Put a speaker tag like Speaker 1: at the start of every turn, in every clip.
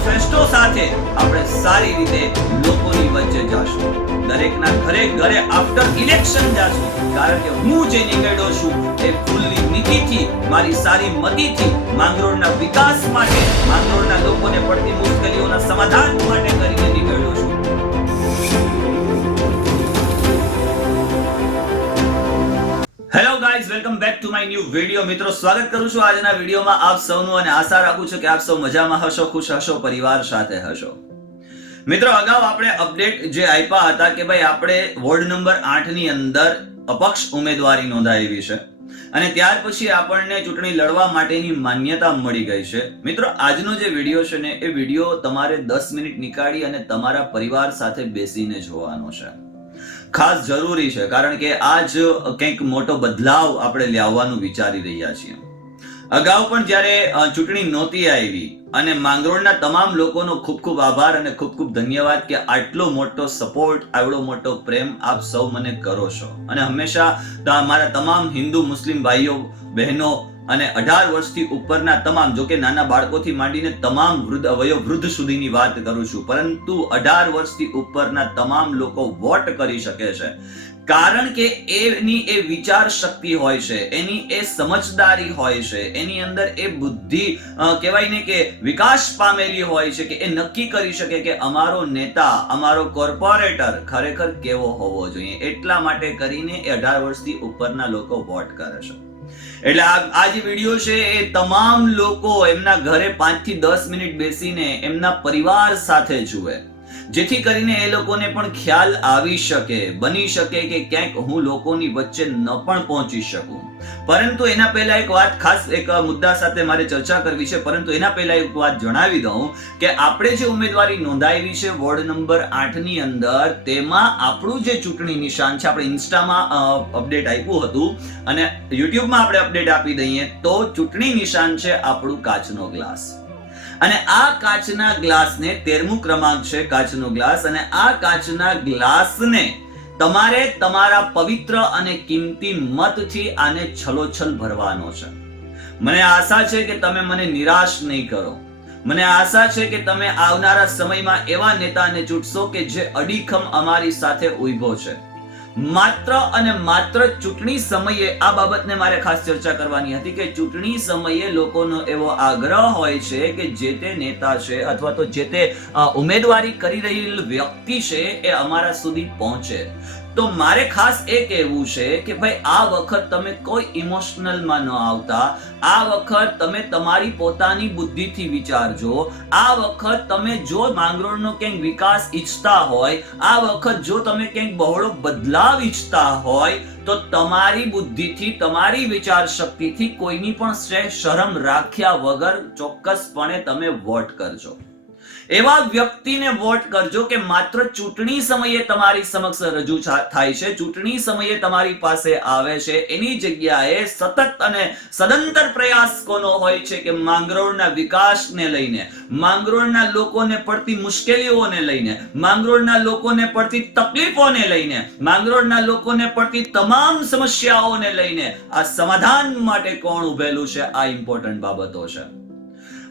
Speaker 1: Manifesto સાથે આપણે સારી રીતે લોકોની વચ્ચે જાશું. દરેકના ઘરે ઘરે આફ્ટર ઇલેક્શન જાશું. કારણ કે હું જે નીકળ્યો છું એ ફૂલની નીતિથી, મારી સારી મતીથી માંગરોળના વિકાસ માટે, માંગરોળના લોકોને પડતી મુશ્કેલીઓના સમાધાન માટે કરીને માય ન્યુ વિડિયો મિત્રો, સ્વાગત કરું છું આજના વિડિયોમાં આપ સૌનું અને આશા રાખું છું કે આપ સૌ મજામાં હશો, ખુશ હશો, પરિવાર સાથે હશો. મિત્રો, અગાઉ આપણે અપડેટ જે આપ્યા હતા કે ભાઈ આપણે વોર્ડ નંબર 8 અંદર અપક્ષ ઉમેદવારી નોંધાવી છે અને ત્યાર પછી આપણને ચૂંટણી લડવા માટેની માન્યતા મળી ગઈ છે. મિત્રો, આજનો જે વીડિયો છે ને, એ વીડિયો તમારે દસ મિનિટ નીકાળી અને તમારા પરિવાર સાથે બેસીને જોવાનો છે. ખાસ જરૂરી છે, કારણ કે આ જ કંઈક મોટો બદલાવ આપણે લાવવાનું વિચારી રહ્યા છીએ. અગાઉ પણ જ્યારે ચૂંટણી નહોતી આવી અને માંગરોળના તમામ લોકોનો ખૂબ ખૂબ આભાર અને ખૂબ ખૂબ ધન્યવાદ કે આટલો મોટો સપોર્ટ આવડો મોટો પ્રેમ આપ સૌ મને કરો છો. અને હંમેશા મારા તમામ હિન્દુ, મુસ્લિમ ભાઈઓ, બહેનો અને અઢાર વર્ષથી ઉપરના તમામ, જોકે નાના બાળકોથી માંડીને તમામ વૃદ્ધ અવયવ વૃદ્ધ સુધીની વાત કરું છું, પરંતુ અઢાર વર્ષથી ઉપરના તમામ લોકો વોટ કરી શકે છે. કારણ કે એની એ વિચાર શક્તિ હોય છે, એની એ સમજદારી હોય છે, એની અંદર એ બુદ્ધિ કહેવાય ને કે વિકાસ પામેલી હોય છે કે એ નક્કી કરી શકે કે અમારો નેતા, અમારો કોર્પોરેટર ખરેખર કેવો હોવો જોઈએ. એટલા માટે કરીને એ અઢાર વર્ષથી ઉપરના લોકો વોટ કરે છે. એટલે આ જે વીડિયો છે, એ તમામ લોકો એમના ઘરે પાંચથી દસ મિનિટ બેસીને એમના પરિવાર સાથે જુએ. જેથી કરીને એ લોકોને પણ ખ્યાલ આવી શકે, બની શકે કે ક્યાંક હું લોકોની વચ્ચે ન પણ પહોંચી શકું. પરંતુ એના પહેલા એક વાત ખાસ, એક મુદ્દા સાથે મારે ચર્ચા કરવી છે. પરંતુ એના પહેલા એક વાત જણાવી દઉં કે આપણે જે ઉમેદવારી નોંધાવી છે વોર્ડ નંબર આઠની અંદર, તેમાં આપણું જે ચૂંટણી નિશાન છે, આપણે ઇન્સ્ટામાં અપડેટ આપ્યું હતું અને યુટ્યુબમાં આપણે અપડેટ આપી દઈએ, તો ચૂંટણી નિશાન છે આપણું કાચનો ગ્લાસ. અને આ કાચના ગ્લાસને તેરમું ક્રમાંક છે કાચનો ગ્લાસ અને આ કાચના ગ્લાસને તમારે તમારા પવિત્ર અને કિંમતી મતથી આને છલોછલ ભરવાનો છે. મને આશા છે કે તમે મને નિરાશ નહીં કરો. મને આશા છે કે તમે આવનારા સમયમાં એવા નેતાને ચૂંટશો કે જે અડીખમ અમારી સાથે ઊભો છે. માત્ર અને માત્ર ચૂંટણી સમયે આ બાબતને મારે ખાસ ચર્ચા કરવાની હતી કે ચૂંટણી સમયે લોકોનો એવો આગ્રહ હોય છે કે જે તે નેતા છે અથવા તો જે તે ઉમેદવારી કરી રહેલ વ્યક્તિ છે એ અમારા સુધી પહોંચે. તો મારે ખાસ એ કહેવું છે કે ભાઈ, આ વખત તમે કોઈ ઇમોશનલમાં ન આવતા. આ વખત તમે તમારી પોતાની બુદ્ધિથી વિચારજો. આ વખત તમે જો માંગરોળનો ક્યાંક વિકાસ ઈચ્છતા હોય, આ વખત જો તમે ક્યાંક બહોળો બદલાવ ઈચ્છતા હોય, તો તમારી બુદ્ધિથી, તમારી વિચાર શક્તિથી કોઈની પણ શરમ રાખ્યા વગર ચોક્કસપણે તમે વોટ કરજો. એવા વ્યક્તિને વોટ કરજો કે માત્ર ચૂંટણી સમયે તમારી સમક્ષ રજૂ થાય છે. ચૂંટણી સમયે તમારી પાસે આવે છે. એની જગ્યાએ સતત અને સદંતર પ્રયાસ કોનો હોય છે કે માંગરોળના વિકાસને લઈને, માંગરોળના લોકોને પડતી મુશ્કેલીઓને લઈને, માંગરોળના લોકોને પડતી તકલીફોને લઈને, માંગરોળના લોકોને પડતી તમામ સમસ્યાઓને લઈને આ સમાધાન માટે કોણ ઉભેલું છે? આ ઇમ્પોર્ટન્ટ બાબતો છે.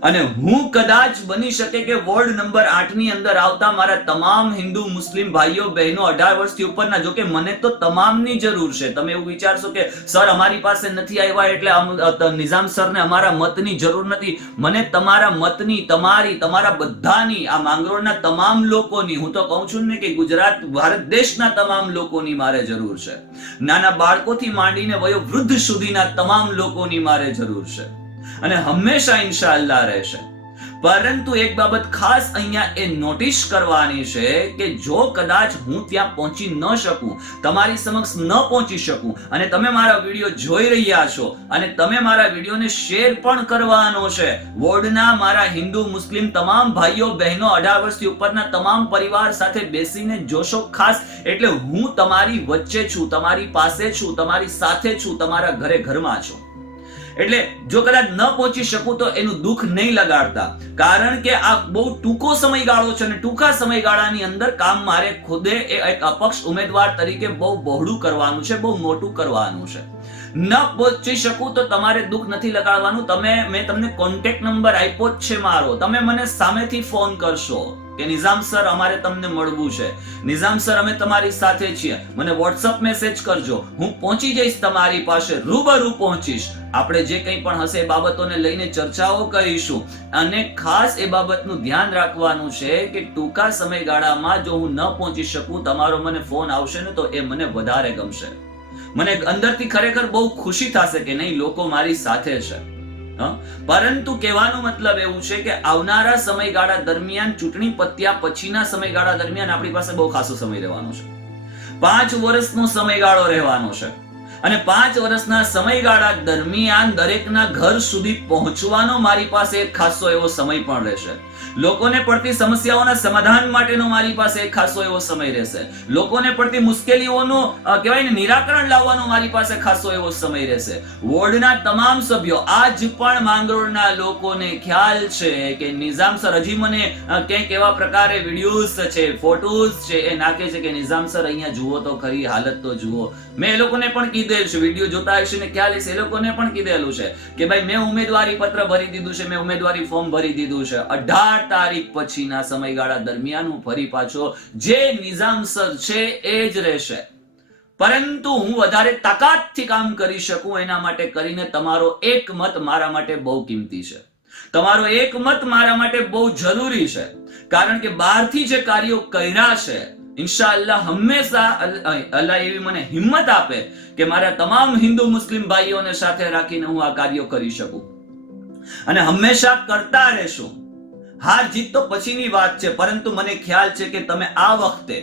Speaker 1: અને હું કદાચ બની શકે કે વોર્ડ નંબર આઠની અંદર આવતા મારા તમામ હિન્દુ મુસ્લિમ ભાઈઓ, બહેનો અઢાર વર્ષથી ઉપરના, જોકે મને તો તમામની જરૂર છે. તમે એવું વિચારશો કે સર અમારી પાસે નથી આવ્યા એટલે નિઝામ સરને અમારા મતની જરૂર નથી. મને તમારા મતની, તમારી, તમારા બધાની, આ માંગરોળના તમામ લોકોની, હું તો કહું છું ને કે ગુજરાત, ભારત દેશના તમામ લોકોની મારે જરૂર છે. નાના બાળકોથી માંડીને વયોવૃદ્ધ સુધીના તમામ લોકોની મારે જરૂર છે. અને હંમેશા ઇન્શાલ્લાહ રહેશે. પરંતુ એક બાબત ખાસ અહીંયા એ નોટિસ કરવાની છે કે જો કદાચ હું ત્યાં પહોંચી ન શકું, તમારી સમક્ષ ન પહોંચી શકું અને તમે મારા વીડિયો જોઈ રહ્યા છો અને તમે મારા વિડીયોને શેર પણ કરવાનો છે, વોર્ડના મારા હિન્દુ મુસ્લિમ તમામ ભાઈઓ, બહેનો અઢાર વર્ષથી ઉપરના તમામ પરિવાર સાથે બેસીને જોશો ખાસ એટલે હું તમારી વચ્ચે છું, તમારી પાસે છું, તમારી સાથે છું, તમારા ઘરે ઘરમાં છું. એટલે જો કદાચ ન પહોંચી શકું તો એનું દુઃખ નહીં લગાડતા. કારણ કે આ બહુ ટૂંકો સમયગાળો છે અને ટૂંકા સમયગાળાની અંદર કામ મારે ખુદે એ એક અપક્ષ ઉમેદવાર તરીકે બહુ બહોળું કરવાનું છે, બહુ મોટું કરવાનું છે. ન પહોંચી શકું તો તમારે દુઃખ નથી લગાડવાનું. તમે, મેં તમને કોન્ટેક્ટ નંબર આપ્યો જ છે મારો. તમે મને સામેથી ફોન કરશો કે નિઝામ સર, અમારે તમને મળવું છે. નિઝામ સર, અમે તમારી સાથે છીએ. મને વોટ્સઅપ મેસેજ કરજો. હું પહોંચી જઈશ તમારી પાસે. રૂબરૂ પહોંચીશ. આપણે જે કંઈ પણ હશે એ બાબતોને લઈને ચર્ચાઓ કરીશું. અને ખાસ એ બાબતનું ધ્યાન રાખવાનું છે કે ટૂંકા સમયગાળામાં જો હું ન પહોંચી શકું, તમારો મને ફોન આવશે ને તો એ મને વધારે ગમશે. મને અંદરથી ખરેખર બહુ ખુશી થશે કે નહીં, લોકો મારી સાથે છે. પરંતુ કહેવાનો મતલબ એવું છે કે આવનારા સમયગાળા દરમિયાન ચૂંટણી પત્યા પછીના સમયગાળા દરમિયાન આપણી પાસે બહુ ખાસો સમય રહેવાનો છે. પાંચ વર્ષનો સમયગાળો રહેવાનો છે. અને પાંચ વર્ષના સમયગાળા દરમિયાન દરેકના ઘર સુધી પહોંચવાનો મારી પાસે એક ખાસો એવો સમય પણ રહેશે. લોકોને પડતી સમસ્યાઓના સમાધાન માટેનો મારી પાસે ખાસો એવો સમય રહેશે. લોકોને પડતી મુશ્કેલીઓનું કહેવાય ને નિરાકરણ લાવવાનો મારી પાસે ખાસો એવો સમય રહેશે. વોર્ડના તમામ સભ્યો આજ પણ માંગરોળના લોકોને ખ્યાલ છે કે નિઝામ સર હજી મને અ, ક્યાંક એવા પ્રકારે વિડીયોઝ છે ફોટોઝ છે એ નાખે છે કે નિઝામ સર અહીંયા જુઓ તો ખરી હાલત તો જુઓ. મેં એ લોકોને પણ કીધેલ છે વીડિયો જોતા હશે ને ખ્યાલ હશે એ લોકોને પણ કીધેલું છે કે ભાઈ મેં ઉમેદવારી પત્ર ભરી દીધું છે મેં ઉમેદવારી ફોર્મ ભરી દીધું છે. અઢાર તારીખ પછીના સમયગાળા દરમિયાન હું ફરી પાછો જે નિઝામસર છે એ જ રહેશે. પરંતુ હું વધારે તાકાતથી કામ કરી શકું એના માટે કરીને તમારો એક મત મારા માટે બહુ કિંમતી છે. તમારો એક મત મારા માટે બહુ જરૂરી છે. કારણ કે બહારથી જે કાર્યો કર્યા છે, ઇન્શાઅલ્લાહ હંમેશા અલ- અલ્લાહ એવી મને હિંમત આપે કે મારા તમામ હિન્દુ મુસ્લિમ ભાઈઓને સાથે રાખીને હું આ કાર્યો કરી શકું. અને હંમેશા કરતા રહેશું. હાર જીત તો પછીની વાત છે, પરંતુ મને ખ્યાલ છે કે તમે આ વખતે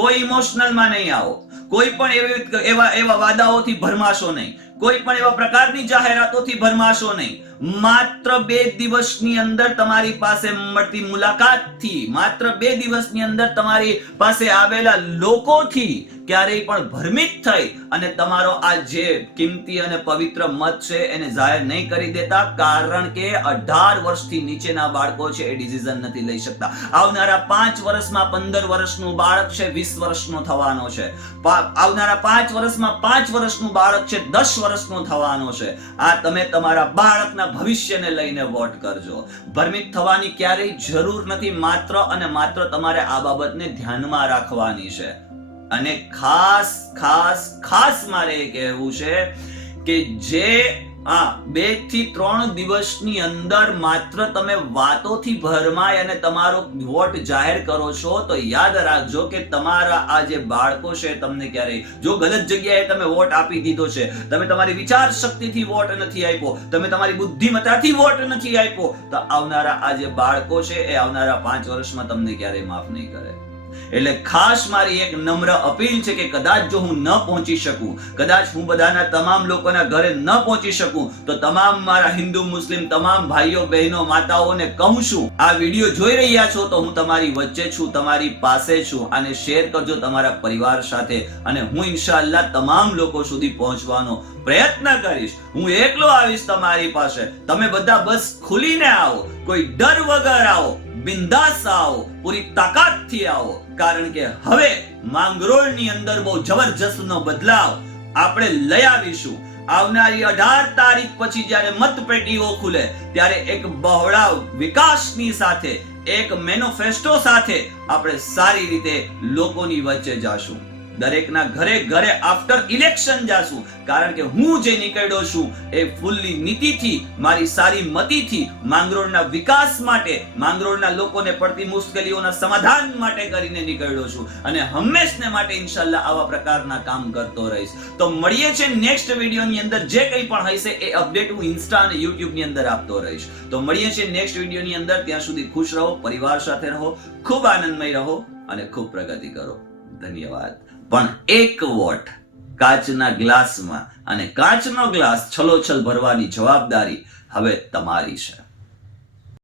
Speaker 1: કોઈ ઇમોશનલમાં નહીં આવો. કોઈ પણ એવી એવા એવા વાદાઓથી ભરમાશો નહીં. કોઈ પણ એવા પ્રકારની જાહેરાતોથી ભરમાશો નહીં. માત્ર બે દિવસની અંદર તમારી પાસે મળતી મુલાકાતથી, માત્ર બે દિવસની અંદર તમારી પાસે આવેલા લોકોથી ક્યારેય પણ ભ્રમિત થઈ અને તમારો આ જે કિંમતી અને પવિત્ર મત છે એને જાહેર નહીં કરી દેતા, કારણ કે અઢાર વર્ષથી નીચેના બાળકો છે એ ડિસિઝન નથી લઈ શકતા. આવનારા પાંચ વર્ષમાં પંદર વર્ષનું બાળક છે, વીસ વર્ષનો થવાનો છે. આવનારા પાંચ વર્ષમાં પાંચ વર્ષનું બાળક છે, દસ વર્ષનો થવાનો છે. આ તમે તમારા બાળકના ભવિષ્યને લઈને વોટ કરજો. ભ્રમિત થવાની ક્યારેય જરૂર નથી, માત્ર અને માત્ર તમારે આ બાબતને ધ્યાનમાં રાખવાની છે. અને ખાસ ખાસ ખાસ મારે કહેવું છે કે જે આ બેથી ત્રણ દિવસની અંદર માત્ર તમે વાતોથી ભરમાય અને તમારો વોટ જાહેર કરો છો, તો યાદ રાખજો કે તમારા આ જે બાળકો છે તમને ક્યારેય, જો ગલત જગ્યાએ તમે વોટ આપી દીધો છે, તમે તમારી વિચાર શક્તિથી વોટ નથી આપ્યો, તમે તમારી બુદ્ધિમત્તાથી વોટ નથી આપ્યો, તો આવનારા આ જે બાળકો છે એ આવનારા પાંચ વર્ષમાં તમને ક્યારેય માફ નહીં કરે. એટલે ખાસ મારી એક નમ્ર અપીલ છે કે કદાચ જો હું ન પહોંચી શકું, કદાચ હું બધાના તમામ લોકોના ઘરે ન પહોંચી શકું, તો તમામ મારા હિન્દુ, મુસ્લિમ, તમામ ભાઈઓ, બહેનો, માતાઓને કહું છું, આ વીડિયો જોઈ રહ્યા છો તો હું તમારી વચ્ચે છું, તમારી પાસે છું અને શેર કરજો તમારા પરિવાર સાથે અને હું ઇન્શાલ્લાહ તમામ લોકો સુધી પહોંચવાનો પ્રયત્ન કરીશ. હું એકલો આવીશ તમારી પાસે. તમે બધા બસ ખુલીને આવો. કોઈ ડર વગર આવો. બિંદાસ આવો પૂરી તાકાતથી આવો. કારણ કે હવે માંગરોળની અંદર બહુ જબરજસ્તનો બદલાવ આપણે લઈ આવીશું. આવનારી અઢાર તારીખ પછી જ્યારે મતપેટીઓ ખુલે, ત્યારે એક બહોળા વિકાસની સાથે, એક મેનોફેસ્ટો સાથે આપણે સારી રીતે લોકોની વચ્ચે જાશું. દરેકના ઘરે ઘરે આફ્ટર ઇલેક્શન જાશું. કારણ કે હું જે નીકળ્યો છું એ ફૂલની નીતિથી, મારી સારી મતીથી, માંગરોળના વિકાસ માટે, માંગરોળના લોકોને પડતી મુશ્કેલીઓના સમાધાન માટે કરીને નીકળ્યો છું. અને હંમેશને માટે ઇન્શાલ્લાહ આવા પ્રકારના કામ કરતો રહીશ. તો મળીએ છે નેક્સ્ટ વિડીયોની અંદર. જે કંઈ પણ હશે એ અપડેટ હું ઇન્સ્ટા અને યુટ્યુબની અંદર આપતો રહીશ. તો મળીએ છે નેક્સ્ટ વિડીયોની અંદર. ત્યાં સુધી ખુશ રહો, પરિવાર સાથે રહો, ખૂબ આનંદમય રહો અને ખૂબ પ્રગતિ કરો. ધન્યવાદ. પણ એક વોટ કાચના ગ્લાસમાં. અને કાચનો ગ્લાસ છલોછલ ભરવાની જવાબદારી હવે તમારી છે.